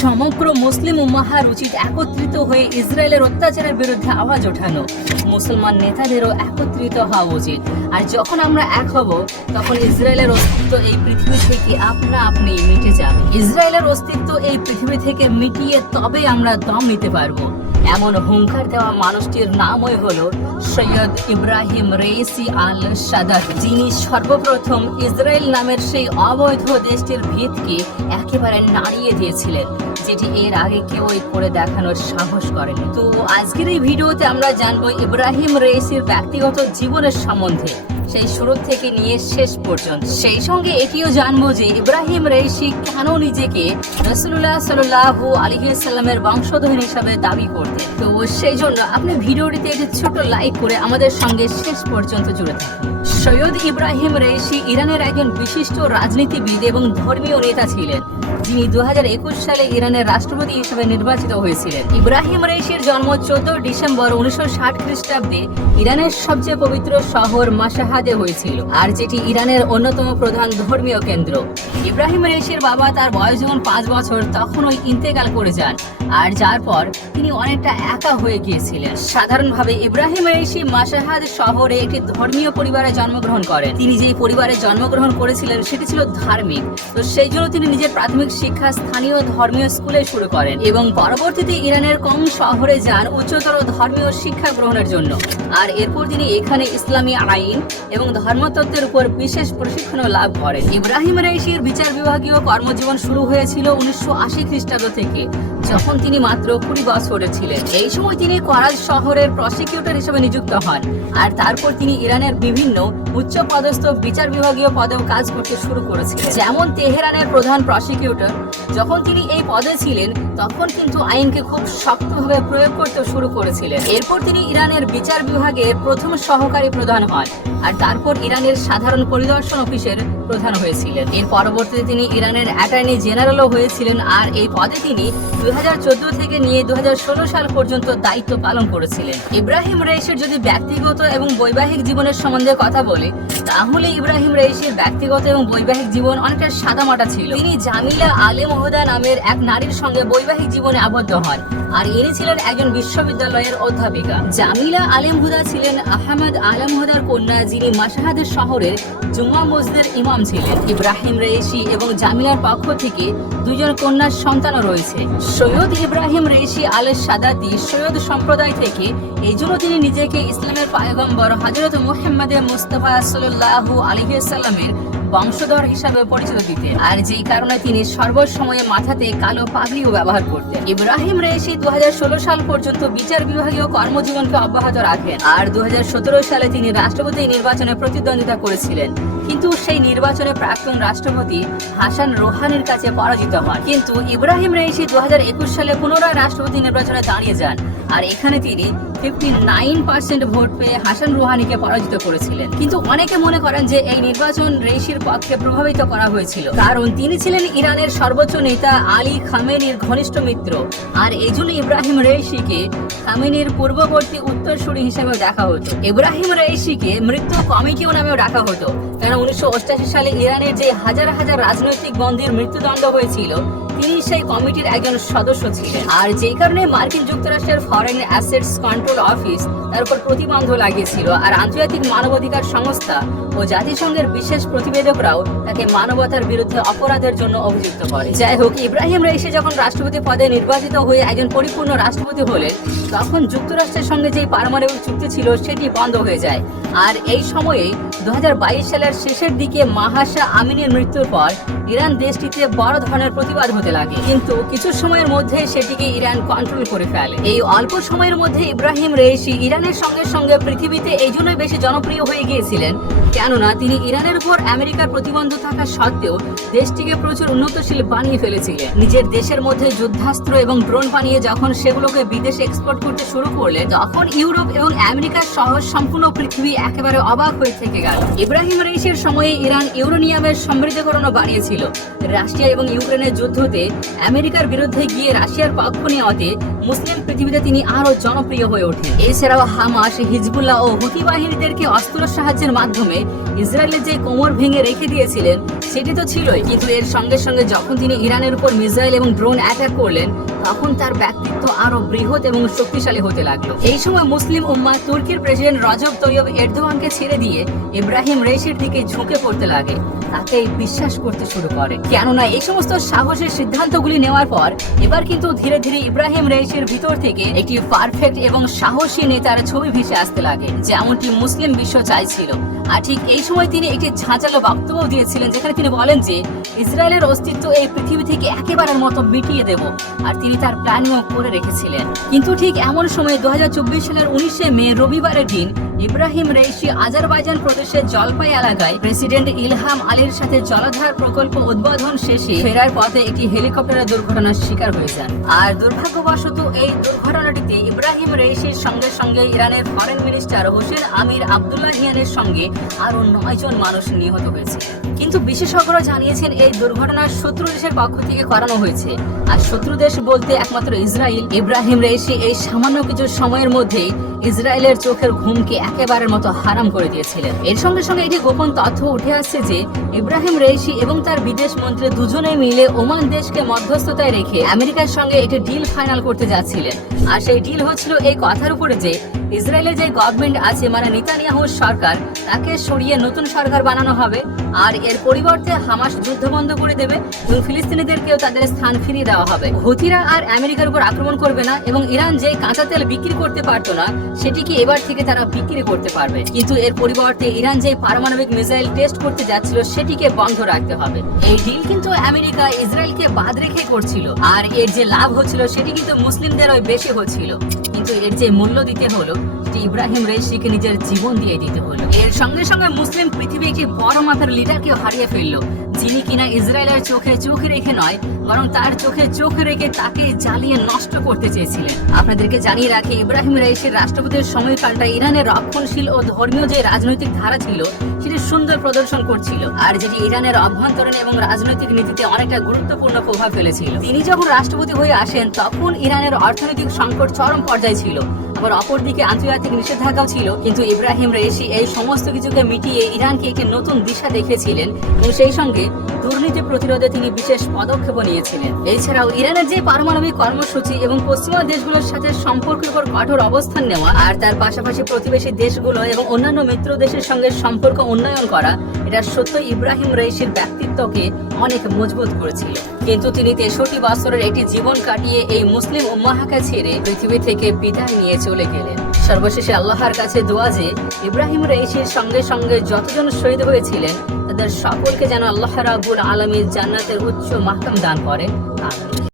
সমগ্র মুসলিম উম্মাহার উচিত একত্রিত হয়ে ইসরায়েলের অত্যাচারের বিরুদ্ধে আওয়াজ ওঠানো। মুসলমান নেতাদেরও একত্রিত হওয়া উচিত। আর যখন আমরা এক হব, তখন ইসরায়েলের অস্তিত্ব এই পৃথিবী থেকে আপনা আপনি মিটে যাবে। ইসরায়েলের অস্তিত্ব এই পৃথিবী থেকে মিটিয়ে তবে আমরা দম নিতে পারবো। এমন হুঙ্কার দেওয়া মানুষটির নামই হলো সৈয়দ ইব্রাহিম রেইসি আল সাদাত, যিনি সর্বপ্রথম ইসরায়েল নামের সেই অবৈধ দেশটির ভিতকে একেবারে নাড়িয়ে দিয়েছিলেন, যেটি এর আগে কেউই করে দেখানোর সাহস করেনি। তো আজকের এই ভিডিওতে আমরা জানবো ইব্রাহিম রেইসির ব্যক্তিগত জীবনের সম্বন্ধে, সেই শুরু থেকে নিয়ে শেষ পর্যন্ত। সেই সঙ্গে এটিও জানবো যে ইব্রাহিম রেইসি কেন নিজেকে রাসূলুল্লাহ সাল্লাল্লাহু আলাইহি সাল্লামের বংশধর হিসাবে দাবি করতেন। তো সেই জন্য আপনি ভিডিওটিতে একটি ছোট লাইক করে আমাদের সঙ্গে শেষ পর্যন্ত জুড়ে থাকুন। সৈয়দ ইব্রাহিম রেইসি ইরানের একজন বিশিষ্ট রাজনীতিবিদ এবং ধর্মীয় নেতা ছিলেন, যিনি 2021 সালে ইরানের রাষ্ট্রপতি হিসেবে নির্বাচিত হয়েছিলেন। ইব্রাহিম রেইসির জন্ম 14 ডিসেম্বর 1960 খ্রিস্টাব্দে ইরানের সবচেয়ে পবিত্র শহর মাশহাদে হয়েছিল, আর যেটি ইরানের অন্যতম প্রধান ধর্মীয় কেন্দ্র। ইব্রাহিম রেইসির বাবা তার বয়স যখন 5 বছর তখনই ইন্তেকাল করে যান, আর যার পর তিনি অনেকটা একা হয়ে গিয়েছিলেন। সাধারণভাবে ইব্রাহিম রেইসি মাশহাদ শহরে একটি ধর্মীয় পরিবারে জন্মগ্রহণ করেন। তিনি যেই পরিবারে জন্মগ্রহণ করেছিলেন সেটি ছিল ধার্মিক, তো সেই জন্য তিনি নিজের প্রাথমিক শিক্ষা স্থানীয় ধর্মীয় স্কুলে শুরু করেন এবং পরবর্তীতে ইরানের কম শহরে যান উচ্চতর ধর্মীয় শিক্ষা গ্রহণের জন্য। আর এরপর তিনি এখানে ইসলামী আইন এবং ধর্মতত্ত্বের উপর বিশেষ প্রশিক্ষণও লাভ করেন। ইব্রাহিম রেইসির বিচার বিভাগীয় কর্মজীবন শুরু হয়েছিল 1980 খ্রিস্টাব্দ থেকে, যখন তিনি মাত্র 20 বছরের ছিলেন। এই সময় তিনি করাজ শহরের প্রসিকিউটর হিসেবে নিযুক্ত হন, আর তারপর তিনি ইরানের বিভিন্ন উচ্চ পদস্থ বিচার বিভাগীয় পদেও কাজ করতে শুরু করেছিলেন, যেমন তেহরানের প্রধান প্রসিকিউটর। যখন তিনি এই পদে ছিলেন তখন কিন্তু আইনকে খুব শক্তভাবে প্রয়োগ করতে শুরু করেছিলেন। এরপর তিনি ইরানের বিচার বিভাগের প্রথম সহকারী প্রধান হন, আর তারপর ইরানের সাধারণ পরিদর্শন অফিসের প্রধান হয়েছিলেন। এর পরবর্তীতে তিনি ইরানের অ্যাটর্নি জেনারেলও হয়েছিলেন, আর এই পদে তিনি 2014 থেকে নিয়ে 2016 সাল পর্যন্ত দায়িত্ব পালন করেছিলেন। ইব্রাহিম রেইসির যদি ব্যক্তিগত এবং বৈবাহিক জীবনের সম্বন্ধে কথা বলে, তাহলে ইব্রাহিম রেইসির ব্যক্তিগত এবং বৈবাহিক জীবন অনেকটা সাদামাটা ছিল। তিনি জামিলা আলেম হুদা নামের এক নারীর সঙ্গে বৈবাহিক জীবনে আবদ্ধ হন, আর ইনি ছিলেন একজন বিশ্ববিদ্যালয়ের অধ্যাপিকা। জামিলা আলেম হুদা ছিলেন আহমদ আলম হুদার কন্যা, যিনি মাশহাদের শহরের জুম্মা মসজিদের ইমাম ছিলেন। ইব্রাহিম রেইসি এবং জামিলার পক্ষ থেকে দুজন কন্যার সন্তানও রয়েছে। সৈয়দ ইব্রাহিম রেইসি আল সাদাতি সৈয়দ সম্প্রদায় থেকে, এই জন্য তিনি নিজেকে ইসলামের পয়গম্বর হযরত মুহাম্মদ মুস্তাফা সাল্লাল্লাহু আলাইহি সাল্লামের বংশধর হিসাবে পরিচিত দিতেন, আর যেই কারণে তিনি সর্বসময়ে মাথাতে কালো পাগড়িও ব্যবহার করতেন। ইব্রাহিম রেইসি 2016 সাল পর্যন্ত বিচার বিভাগীয় কর্মজীবনকে অব্যাহত রাখেন, আর 2017 সালে তিনি রাষ্ট্রপতি নির্বাচনে প্রতিদ্বন্দ্বিতা করেছিলেন, কিন্তু সেই নির্বাচনে প্রাক্তন রাষ্ট্রপতি হাসান রোহানির কাছে পরাজিত হন। কিন্তু ইব্রাহিম রেইসি 2021 সালে পুনরায় রাষ্ট্রপতি নির্বাচনে দাঁড়িয়ে যান, আর এখানে তিনি 59% ভোট পেয়ে হাসান রুহানিকে পরাজিত করেছিলেন। কিন্তু অনেকে মনে করেন যে এই নির্বাচন রেইসির পক্ষে প্রভাবিত করা হয়েছিল, কারণ তিনি ছিলেন ইরানের সর্বোচ্চ নেতা আলী খামেনির ঘনিষ্ঠ মিত্র, আর এই জন্য ইব্রাহিম রেইসিকে খামেনির পূর্ববর্তী উত্তরসূরি হিসেবে দেখা হতো। ইব্রাহিম রেইসিকে মৃত্যু কমিটিও নামেও ডাকা হতো, কারণ 1988 সালে ইরানের যে হাজার হাজার রাজনৈতিক বন্দীর মৃত্যুদণ্ড হয়েছিল, তিনি সেই কমিটির একজন সদস্য ছিলেন। আর যেই কারণে মার্কিন যুক্তরাষ্ট্রের ফরেন অ্যাসেটস কন্ট্রোল অফিস তার উপর প্রতিবন্ধ লাগিয়েছিল, আর আন্তর্জাতিক মানবাধিকার সংস্থা ও জাতিসংঘের বিশেষ প্রতিবেদকরাও তাকে মানবতার বিরুদ্ধে অপরাধের জন্য অভিযুক্ত করে। যাই হোক, ইব্রাহিম রেইসি যখন রাষ্ট্রপতি পদে নির্বাচিত হয়ে একজন পরিপূর্ণ রাষ্ট্রপতি হলেন, তখন যুক্তরাষ্ট্রের সঙ্গে যে পারমাণবিক চুক্তি ছিল সেটি বন্ধ হয়ে যায়। আর এই সময়ে 2022 সালের শেষের দিকে মাহাসা আমিনের মৃত্যুর পর ইরান দেশটিতে বড় ধরনের প্রতিবাদ হতে লাগে, কিন্তু কিছু সময়ের মধ্যে সেটিকে ইরান কন্ট্রোল করে ফেলে। এই অল্প সময়ের মধ্যে ইব্রাহিম রেইসি ইরানের সঙ্গে সঙ্গে পৃথিবীতে এই জন্যই বেশি জনপ্রিয় হয়ে গিয়েছিলেন, কেননা তিনি ইরানের উপর আমেরিকার প্রতিবন্ধ থাকা সত্ত্বেও দেশটিকে প্রচুর উন্নতশীল বানিয়ে ফেলেছিলেন। নিজের দেশের মধ্যে যুদ্ধাস্ত্র এবং ড্রোন বানিয়ে যখন সেগুলোকে বিদেশে এক্সপোর্ট করতে শুরু করলে, তখন ইউরোপ এবং আমেরিকার সহ সম্পূর্ণ পৃথিবী একেবারে অবাক হয়ে থেকে গেল। ইব্রাহিম রেইসির সময়ে ইরান ইউরেনিয়ামের সমৃদ্ধকরণও বানিয়েছিল, ছিল। রাশিয়া এবং ইউক্রেনের যুদ্ধতে আমেরিকার বিরুদ্ধে গিয়ে রাশিয়ার পক্ষ নেওয়াতে মুসলিম পৃথিবীতে তিনি আরো জনপ্রিয় হয়ে ওঠেন। এছাড়াও হামাস, হিজবুল্লাহ ও হুতি বাহিনীদেরকে অস্ত্র সাহায্যের মাধ্যমে ইসরায়েলের যে কোমর ভেঙে রেখে দিয়েছিলেন সেটি তো ছিলই, কিন্তু এর সঙ্গে সঙ্গে যখন তিনি ইরানের উপর মিসাইল এবং ড্রোন অ্যাটাক করলেন তখন তার ব্যক্তিত্ব আরো বৃহৎ এবং শক্তিশালী হতে লাগলো। এই সময় মুসলিম উম্মাহ তুর্কির প্রেসিডেন্ট রজব তৈয়ব এরদোয়ানকে ছেড়ে দিয়ে ইব্রাহিম রাইসির দিকে ঝুঁকে পড়তে লাগে, তাকেই বিশ্বাস করতে শুরু করে। কেননা এই সমস্ত সাহসের সিদ্ধান্তগুলি নেওয়ার পর এবার কিন্তু ধীরে ধীরে ইব্রাহিম রাইসির ভিতর থেকে একটি পারফেক্ট এবং সাহসী নেতার ছবি ভেসে আসতে লাগে, যেমনটি মুসলিম বিশ্ব চাইছিল। আর ঠিক এই সময় তিনি একটি ঝাঁঝালো বক্তব্য দিয়েছিলেন, যেখানে তিনি বলেন যে ইসরায়েলের অস্তিত্ব এই পৃথিবী থেকে একেবারের মতো মিটিয়ে দেব, আর তিনি তার প্ল্যানিং করে রেখেছিলেন। কিন্তু ঠিক এমন সময় 2024 সালের 19 মে রবিবারের দিন ইব্রাহিম রাইসি আজারবাইজান প্রদেশের জলপাই এলাকায় প্রেসিডেন্ট ইলহাম আলীর সাথে জলাধার প্রকল্প উদ্বোধন শেষে ফেরার পথে একটি হেলিকপ্টারের দুর্ঘটনার শিকার হয়ে যান। আর দুর্ভাগ্যবশত এই দুর্ঘটনাটিতে ইব্রাহিম রাইসির সঙ্গে সঙ্গে ইরানের ফরেন মিনিস্টার হোসেন আমির আবদুল্লাহিয়ানের সঙ্গে আরো 9 জন মানুষ নিহত হয়েছে। কিন্তু বিশেষজ্ঞরা জানিয়েছেন এই দুর্ঘটনার শত্রু দেশের পক্ষ থেকে করানো হয়েছে, আর শত্রু দেশ বলতে একমাত্র ইসরায়েল। ইব্রাহিম রাইসি এই সামান্য কিছু সময়ের মধ্যেই ইসরায়েলের চোখের ঘুমকে একেবারের মতো হারাম করে দিয়েছিলেন। এর সঙ্গে সঙ্গে একটি গোপন তথ্য উঠে আসছে যে ইব্রাহিম রাইসি এবং তার বিদেশ মন্ত্রী দুজনে মিলে ওমান দেশকে মধ্যস্থতায় রেখে আমেরিকার সঙ্গে একটি ডিল ফাইনাল করতে যাচ্ছিলেন। আর সেই ডিল হচ্ছিল এই কথার উপরে যে ইসরায়েলের যে গভর্নমেন্ট আছে, মানে নেতানিয়াহুর সরকার, তাকে সরিয়ে নতুন সরকার বানানো হবে, আর এর পরিবর্তে হামাস যুদ্ধ বন্ধ করে দেবে এবং ফিলিস্তিনিদেরকেও তাদের স্থান ফিরিয়ে দেওয়া হবে। হুতিরা আর আমেরিকার উপর আক্রমণ করবে না এবং ইরান যে কাঁচা তেল বিক্রি করতে পারতো না সেটিকে এবার থেকে তারা বিক্রি করতে পারবে। কিন্তু এর পরিবর্তে ইরান যে পারমাণবিক মিসাইল টেস্ট করতে যাচ্ছিল সেটিকে বন্ধ রাখতে হবে। এই ডিল কিন্তু আমেরিকা ইসরায়েলকে বাদ রেখে করছিল, আর এর যে লাভ হচ্ছিল সেটি কিন্তু মুসলিমদেরও বেশি হচ্ছিল। কিন্তু এর যে মূল্য দিতে হলো সেটি ইব্রাহিম রাইসিকে নিজের জীবন দিয়ে দিতে হলো। এর সঙ্গে সঙ্গে মুসলিম পৃথিবী একটি বড় মাপের লিডারকে হারিয়ে ফেললো, যিনি কিনা ইসরায়েলের চোখে চোখ রেখে নয়, বরং তার চোখে চোখ রেখে তাকে জ্বালিয়ে নষ্ট করতে চেয়েছিলেন। আপনাদেরকে জানিয়ে রাখি, ইব্রাহিম রাইসির রাষ্ট্রপতির সময়কালটা ইরানের রক্ষণশীল ও ধর্মীয় যে রাজনৈতিক ধারা ছিল সেটি সুন্দর প্রদর্শন করছিল, আর যেটি ইরানের অভ্যন্তরীণ এবং রাজনৈতিক নীতিতে অনেকটা গুরুত্বপূর্ণ প্রভাব ফেলেছিল। তিনি যখন রাষ্ট্রপতি হয়ে আসেন তখন ইরানের অর্থনৈতিক সংকট চরম পর্যায়ে ছিল, আবার অপরদিকে আন্তর্জাতিক নিষেধাজ্ঞাও ছিল। কিন্তু ইব্রাহিম রাইসি এই সমস্ত কিছুকে মিটিয়ে ইরানকে একটি নতুন দিশা দেখিয়েছিলেন এবং সেই সঙ্গে দুর্নীতি প্রতিরোধে তিনি বিশেষ পদক্ষেপ নিয়েছিলেন। এছাড়াও ইরানের যে পারমাণবিক কর্মসূচি এবং পশ্চিমা দেশগুলোর সাথে সম্পর্কের উপর কঠোর অবস্থান নেওয়া, আর তার পাশাপাশি প্রতিবেশী দেশগুলো এবং অন্যান্য মিত্র দেশের সঙ্গে সম্পর্ক উন্নয়ন করা, এটা সত্য ইব্রাহিম রাইসির ব্যক্তিত্বকে অনেক মজবুত করেছিল। কিন্তু তিনি 63 বছরের একটি জীবন কাটিয়ে এই মুসলিম উম্মাহকে ছেড়ে পৃথিবী থেকে বিদায় নিয়ে চলে গেলেন। সর্বশেষে আল্লাহর কাছে দোয়া যে ইব্রাহিম রাইসির সঙ্গে সঙ্গে যতজন শহীদ হয়েছিলেন তাদের সকলকে যেন আল্লাহ রাব্বুল আলামিন জান্নাতের উচ্চ মাকাম দান করেন।